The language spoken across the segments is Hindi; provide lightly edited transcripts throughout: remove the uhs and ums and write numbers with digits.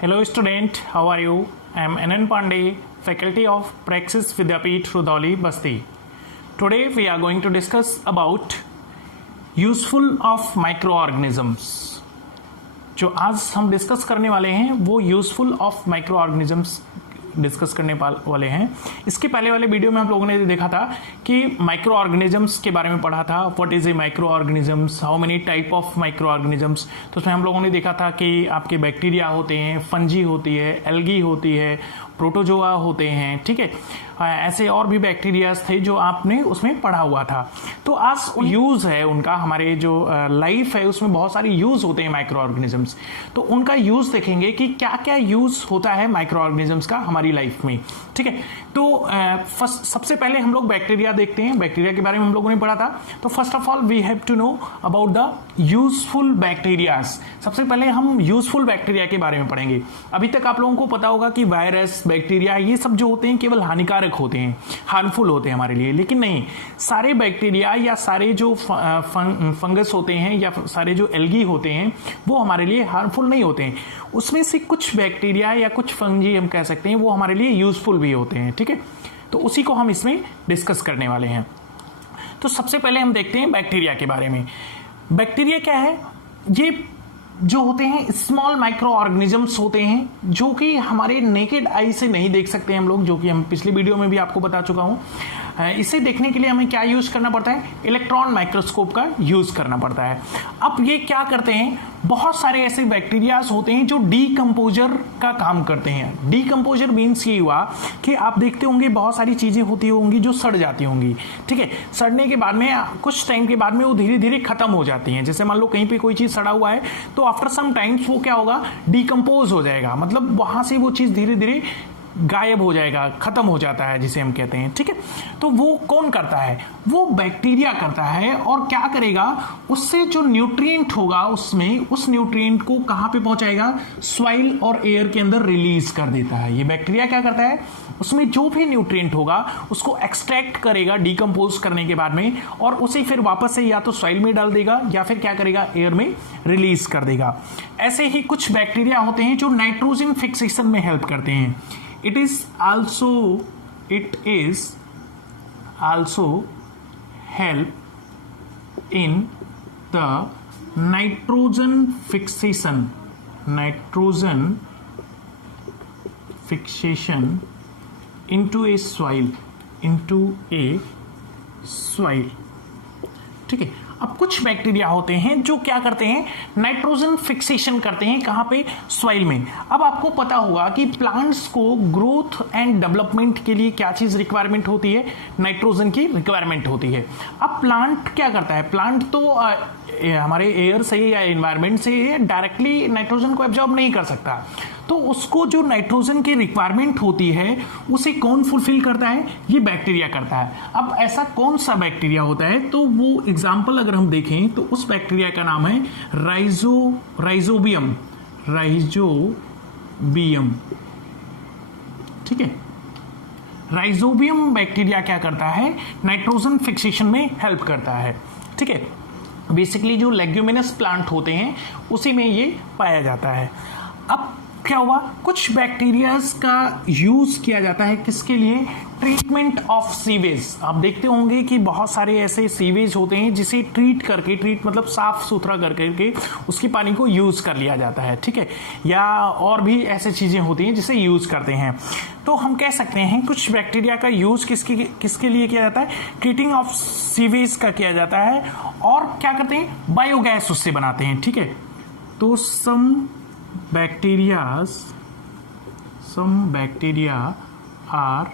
Hello student, how are you? I am NN Pandey, faculty of Praxis Vidyapeeth Rudoli, Basti. Today we are going to discuss about useful of microorganisms. जो आज हम डिस्कस करने वाले हैं वो useful of micro organisms discuss करने वाले हैं। इसके पहले वाले वीडियो में हम लोगों ने देखा था कि माइक्रो ऑर्गेनिजम्स के बारे में पढ़ा था। What is a micro organisms, how many type of micro organisms. तो उसमें हम लोगों ने देखा था कि आपके बैक्टीरिया होते हैं, फंजी होती है, एल्गी होती है, प्रोटोजोआ होते हैं, ठीक है। ऐसे और भी बैक्टीरियाज थे जो आपने उसमें पढ़ा हुआ था। तो आज यूज है उनका, हमारे जो लाइफ है उसमें बहुत सारे यूज होते हैं माइक्रो ऑर्गेनिजम्स। तो उनका यूज देखेंगे कि क्या क्या यूज होता है माइक्रो ऑर्गेनिजम्स का हमारी लाइफ में, ठीक है। तो फर्स्ट सबसे पहले हम लोग बैक्टीरिया देखते हैं। बैक्टीरिया के बारे में हम लोगों ने पढ़ा था। तो first of all we have to know about the useful bacterias. सबसे पहले हम यूजफुल बैक्टीरिया के बारे में पढ़ेंगे। अभी तक आप लोगों को पता होगा कि वायरस, बैक्टीरिया, ये सब जो होते हैं केवल हानिकारक होते हैं, हार्मफुल होते हैं हमारे लिए। लेकिन नहीं, सारे बैक्टीरिया या सारे जो फंगस होते हैं या सारे जो एल्गी होते हैं वो हमारे लिए हार्मफुल नहीं होते हैं। उसमें से कुछ बैक्टीरिया या कुछ फंजी हम कह सकते हैं वो हमारे लिए यूजफुल भी होते हैं, ठीक है। तो उसी को हम इसमें डिस्कस करने वाले हैं। तो सबसे पहले हम देखते हैं बैक्टीरिया के बारे में। बैक्टीरिया क्या है? ये जो होते हैं स्मॉल माइक्रो ऑर्गेनिजम्स होते हैं जो कि हमारे नेकेड आई से नहीं देख सकते हम लोग, जो कि हम पिछले वीडियो में भी आपको बता चुका हूं। इसे देखने के लिए हमें क्या यूज करना पड़ता है? इलेक्ट्रॉन माइक्रोस्कोप का यूज करना पड़ता है। अब ये क्या करते हैं? बहुत सारे ऐसे बैक्टीरियाज होते हैं जो डीकंपोजर का काम करते हैं। डीकंपोजर मीन्स ये हुआ कि आप देखते होंगे बहुत सारी चीजें होती होंगी जो सड़ जाती होंगी, ठीक है। सड़ने के बाद में कुछ टाइम के बाद में वो धीरे धीरे खत्म हो जाती हैं। जैसे मान लो कहीं पे कोई चीज सड़ा हुआ है तो आफ्टर सम टाइम्स वो क्या होगा? डीकंपोज हो जाएगा, मतलब वहां से वो चीज धीरे धीरे गायब हो जाएगा, खत्म हो जाता है, जिसे हम कहते हैं, ठीक है। तो वो कौन करता है? वो बैक्टीरिया करता है। और क्या करेगा? उससे जो न्यूट्रिएंट होगा उसमें, उस न्यूट्रिएंट को कहां पे पहुंचाएगा? सॉइल और एयर के अंदर रिलीज कर देता है। ये बैक्टीरिया क्या करता है? उसमें जो भी न्यूट्रिएंट होगा उसको एक्सट्रैक्ट करेगा डीकंपोज करने के बाद में, और उसे फिर वापस से या तो सॉइल में डाल देगा या फिर क्या करेगा? एयर में रिलीज कर देगा। ऐसे ही कुछ बैक्टीरिया होते हैं जो नाइट्रोजन फिक्सेशन में हेल्प करते हैं। It is also help in the nitrogen fixation into a soil, ठीक है। अब कुछ बैक्टीरिया होते हैं जो क्या करते हैं? नाइट्रोजन फिक्सेशन करते हैं। कहां पे? सॉइल में। अब आपको पता होगा कि प्लांट्स को ग्रोथ एंड डेवलपमेंट के लिए क्या चीज रिक्वायरमेंट होती है? नाइट्रोजन की रिक्वायरमेंट होती है। अब प्लांट क्या करता है? प्लांट तो हमारे एयर से या एनवायरमेंट से डायरेक्टली नाइट्रोजन को एब्जॉर्ब नहीं कर सकता। तो उसको जो नाइट्रोजन की रिक्वायरमेंट होती है उसे कौन फुलफिल करता है? ये बैक्टीरिया करता है। अब ऐसा कौन सा बैक्टीरिया होता है? तो वो एग्जांपल अगर हम देखें तो उस बैक्टीरिया का नाम है राइजोबियम, ठीक है। राइजोबियम बैक्टीरिया क्या करता है? नाइट्रोजन फिक्सेशन में हेल्प करता है, ठीक है। बेसिकली जो लेग्यूमिनस प्लांट होते हैं उसी में ये पाया जाता है। अब क्या हुआ? कुछ बैक्टीरियाज का यूज किया जाता है किसके लिए? Treatment of sewage. आप देखते होंगे कि बहुत सारे ऐसे सीवेज होते हैं जिसे ट्रीट मतलब साफ सुथरा करके उसकी पानी को यूज कर लिया जाता है, ठीक है। या और भी ऐसे चीजें होती हैं जिसे यूज करते हैं। तो हम कह सकते हैं कुछ बैक्टीरिया का यूज किसके लिए किया जाता है? ट्रीटिंग ऑफ सीवेज का किया जाता है। और क्या करते हैं? बायोगैस उससे बनाते हैं, ठीक है। तो some bacteria are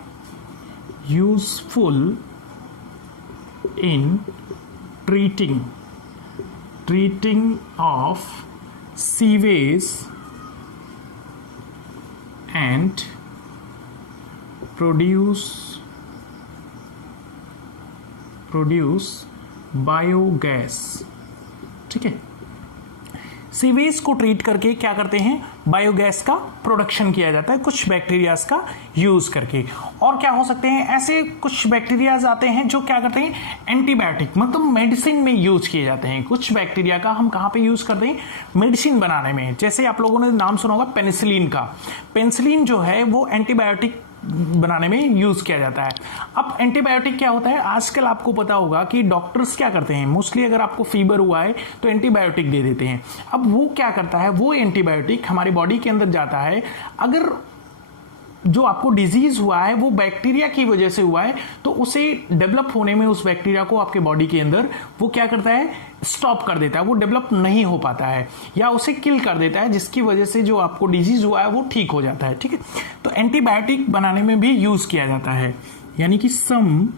useful in treating of sewage and produce biogas, ठीक है। सीवेज को ट्रीट करके क्या करते हैं, बायोगैस का प्रोडक्शन किया जाता है कुछ बैक्टीरियाज का यूज करके। और क्या हो सकते हैं, ऐसे कुछ बैक्टीरियाज आते हैं जो क्या करते हैं, एंटीबायोटिक मतलब मेडिसिन में यूज किए जाते हैं। कुछ बैक्टीरिया का हम कहाँ पे यूज करते हैं, मेडिसिन बनाने में। जैसे आप लोगों ने नाम सुना होगा पेनिसिलिन का। पेनिसिलिन जो है वो एंटीबायोटिक बनाने में यूज किया जाता है। अब एंटीबायोटिक क्या होता है, आजकल आपको पता होगा कि डॉक्टर्स क्या करते हैं, मोस्टली अगर आपको फीवर हुआ है तो एंटीबायोटिक दे देते हैं। अब वो क्या करता है, वो एंटीबायोटिक हमारी बॉडी के अंदर जाता है। अगर जो आपको डिजीज हुआ है वो बैक्टीरिया की वजह से हुआ है तो उसे डेवलप होने में, उस बैक्टीरिया को आपके बॉडी के अंदर वो क्या करता है, स्टॉप कर देता है, वो डेवलप नहीं हो पाता है या उसे किल कर देता है, जिसकी वजह से जो आपको डिजीज हुआ है वो ठीक हो जाता है। ठीक है, तो एंटीबायोटिक बनाने में भी यूज किया जाता है। यानी कि some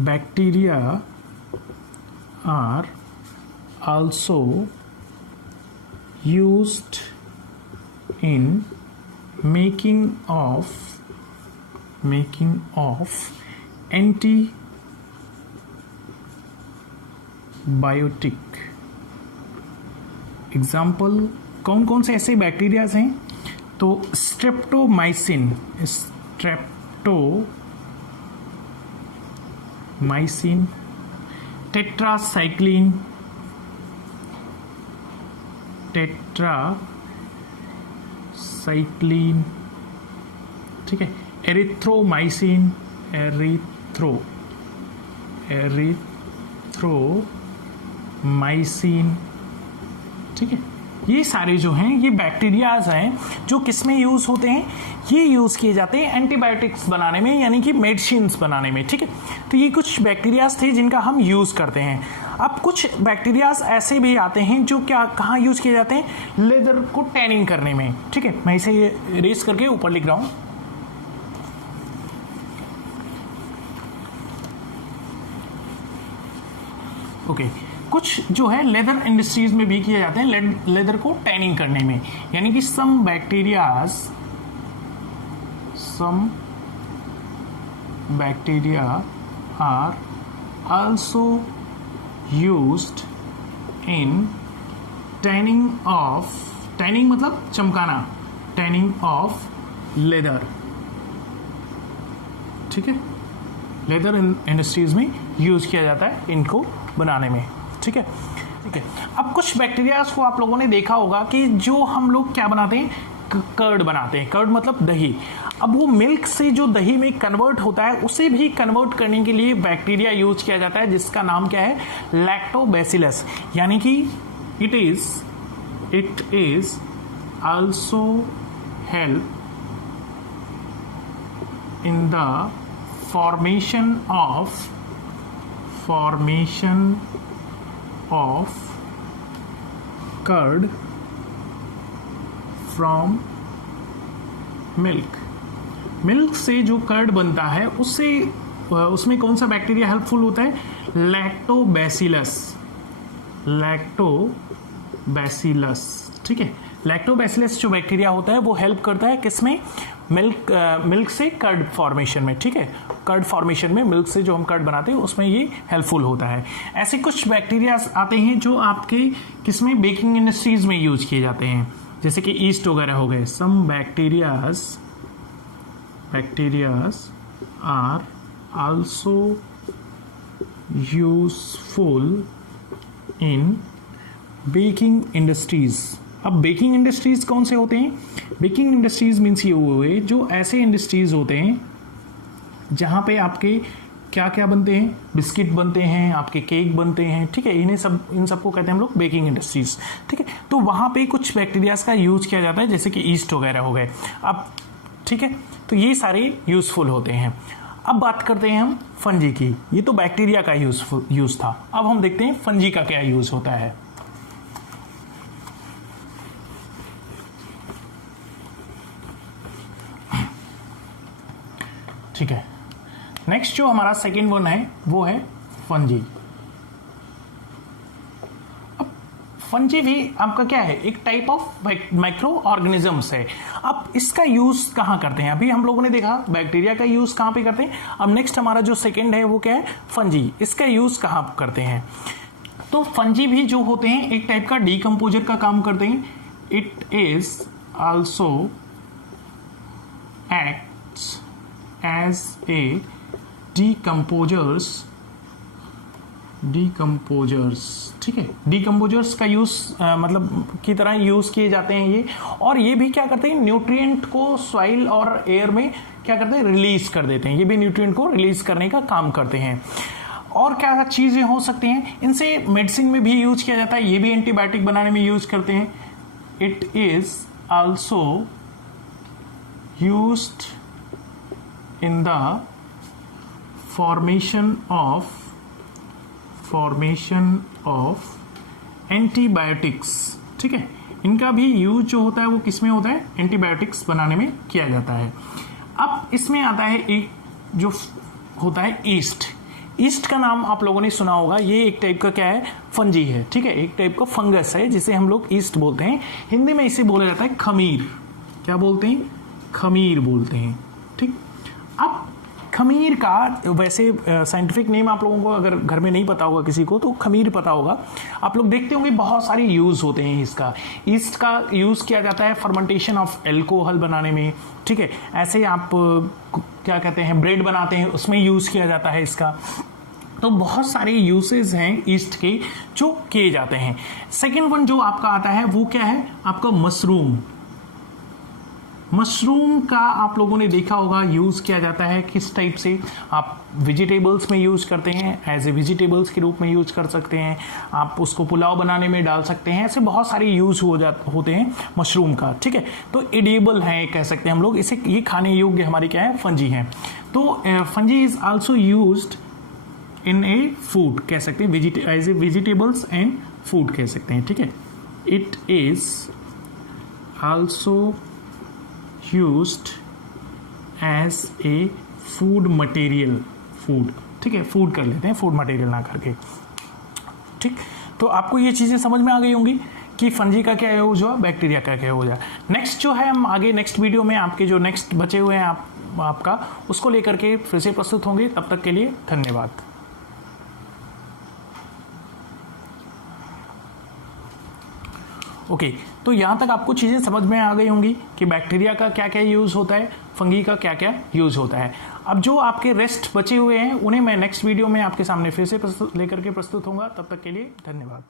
bacteria are also used in making of antibiotic। Example कौन कौन से ऐसे बैक्टीरियाज हैं, तो स्ट्रेप्टोमाइसिन, टेट्रासाइक्लिन, ठीक है, एरिथ्रोमाइसिन, एरिथ्रोमाइसिन, ठीक है। ये सारे जो हैं ये बैक्टीरियाज हैं जो किस में यूज होते हैं, ये यूज किए जाते हैं एंटीबायोटिक्स बनाने में, यानी कि मेडिसिन बनाने में। ठीक है, तो ये कुछ बैक्टीरियाज थे जिनका हम यूज करते हैं। अब कुछ बैक्टीरियाज ऐसे भी आते हैं जो क्या कहाँ यूज किए जाते हैं, लेदर को टैनिंग करने में। ठीक है, मैं इसे इरेज करके ऊपर लिख रहा हूं। ओके, कुछ जो है लेदर इंडस्ट्रीज में भी किए जाते हैं, लेदर को टैनिंग करने में। यानी कि some bacteria are also used in tanning मतलब चमकाना, टैनिंग ऑफ लेदर। ठीक है, लेदर इंडस्ट्रीज में यूज किया जाता है इनको बनाने में। ठीक है, ठीक है। अब कुछ बैक्टीरियाज को आप लोगों ने देखा होगा कि जो हम लोग क्या बनाते हैं, कर्ड बनाते हैं। कर्ड मतलब दही। अब वो मिल्क से जो दही में कन्वर्ट होता है उसे भी कन्वर्ट करने के लिए बैक्टीरिया यूज किया जाता है जिसका नाम क्या है, लैक्टोबैसिलस। यानी कि it is also help in the formation of curd from milk से जो कर्ड बनता है उसमें कौन सा बैक्टीरिया हेल्पफुल होता है, लैक्टोबैसिलस। ठीक है, लैक्टोबैसिलस जो बैक्टीरिया होता है वो हेल्प करता है किसमें, मिल्क से कर्ड फॉर्मेशन में। ठीक है, कर्ड फॉर्मेशन में मिल्क से जो हम कर्ड बनाते हैं उसमें ये हेल्पफुल होता है। ऐसे कुछ बैक्टीरिया आते हैं जो आपके किसमें, बेकिंग इंडस्ट्रीज में यूज किए जाते हैं, जैसे कि ईस्ट वगैरह हो गए। Some bacterias are also useful in baking industries. अब बेकिंग इंडस्ट्रीज कौन से होते हैं, बेकिंग इंडस्ट्रीज मीन्स ये हुए जो ऐसे इंडस्ट्रीज होते हैं जहाँ पे आपके क्या क्या बनते हैं, बिस्किट बनते हैं, आपके केक बनते हैं। ठीक है, इन सबको कहते हैं हम लोग बेकिंग इंडस्ट्रीज। ठीक है, तो वहाँ पे कुछ बैक्टीरियाज का यूज किया जाता है जैसे कि ईस्ट वगैरह हो गए। अब ठीक है, तो ये सारे यूजफुल होते हैं। अब बात करते हैं हम फंजी की। ये तो बैक्टीरिया का यूज था। अब हम देखते हैं फंजी का क्या यूज होता है। ठीक है, नेक्स्ट जो हमारा सेकेंड वन है वो है फंजी। अब फंजी भी आपका क्या है, एक टाइप ऑफ माइक्रो ऑर्गेनिजम्स है। अब इसका यूज कहाँ करते हैं, अभी हम लोगों ने देखा बैक्टीरिया का यूज कहाँ पे करते हैं। अब नेक्स्ट हमारा जो सेकेंड है वो क्या है, फंजी। इसका यूज कहाँ करते हैं, तो फंजी भी जो होते हैं एक टाइप का डीकम्पोजर का काम करते हैं. It is also acts as a decomposers. ठीक है, डीकम्पोजर्स का यूज मतलब की तरह यूज किए जाते हैं ये. और ये भी क्या करते हैं, न्यूट्रिएंट को सॉइल और एयर में क्या करते हैं, रिलीज कर देते हैं. ये भी न्यूट्रिएंट को रिलीज करने का काम करते हैं. और क्या चीजें हो सकती हैं, इनसे मेडिसिन में भी यूज किया जाता है. ये भी एंटीबायोटिक बनाने में यूज करते हैं. It is also used in the formation of antibiotics. ठीक है, इनका भी यूज जो होता है वो किसमें होता है, एंटीबायोटिक्स बनाने में किया जाता है. अब इसमें आता है एक जो होता है ईस्ट. ईस्ट का नाम आप लोगों ने सुना होगा. ये एक टाइप का क्या है, फंजी है. ठीक है, एक टाइप का फंगस है जिसे हम लोग ईस्ट बोलते हैं. हिंदी में इसे बोला जाता है खमीर. क्या बोलते हैं, खमीर बोलते हैं. ठीक, अब खमीर का वैसे साइंटिफिक नेम आप लोगों को अगर घर में नहीं पता होगा किसी को तो खमीर पता होगा. आप लोग देखते होंगे बहुत सारे यूज होते हैं इसका. ईस्ट का यूज किया जाता है फर्मेंटेशन ऑफ एल्कोहल बनाने में. ठीक है, ऐसे आप क्या कहते हैं, ब्रेड बनाते हैं उसमें यूज किया जाता है इसका. तो बहुत सारे यूसेज हैं ईस्ट के जो किए जाते हैं. सेकेंड वन जो आपका आता है वो क्या है, आपका मशरूम. मशरूम का आप लोगों ने देखा होगा यूज किया जाता है किस टाइप से, आप वेजिटेबल्स में यूज करते हैं, एज ए वेजिटेबल्स के रूप में यूज कर सकते हैं. आप उसको पुलाव बनाने में डाल सकते हैं. ऐसे बहुत सारे यूज होते हैं मशरूम का. ठीक है, तो एडिबल है कह सकते हैं हम लोग इसे. ये खाने योग्य हमारी क्या है, फंजी है. तो fungi is also used in a food कह सकते हैं, as a vegetables and food कह सकते हैं. ठीक है, it is also used as a food material. Food, ठीक है, फूड कर लेते हैं, फूड मटेरियल ना करके. ठीक, तो आपको ये चीजें समझ में आ गई होंगी कि फंजी का क्या यूज हुआ, बैक्टीरिया का क्या यूज है. नेक्स्ट जो है हम आगे नेक्स्ट वीडियो में आपके जो नेक्स्ट बचे हुए हैं आपका उसको लेकर के फिर से प्रस्तुत होंगे. तब तक के लिए धन्यवाद. ओके, तो यहाँ तक आपको चीज़ें समझ में आ गई होंगी कि बैक्टीरिया का क्या क्या यूज़ होता है, फंगी का क्या क्या यूज़ होता है. अब जो आपके रेस्ट बचे हुए हैं उन्हें मैं नेक्स्ट वीडियो में आपके सामने फिर से लेकर के प्रस्तुत होऊंगा. तब तक के लिए धन्यवाद.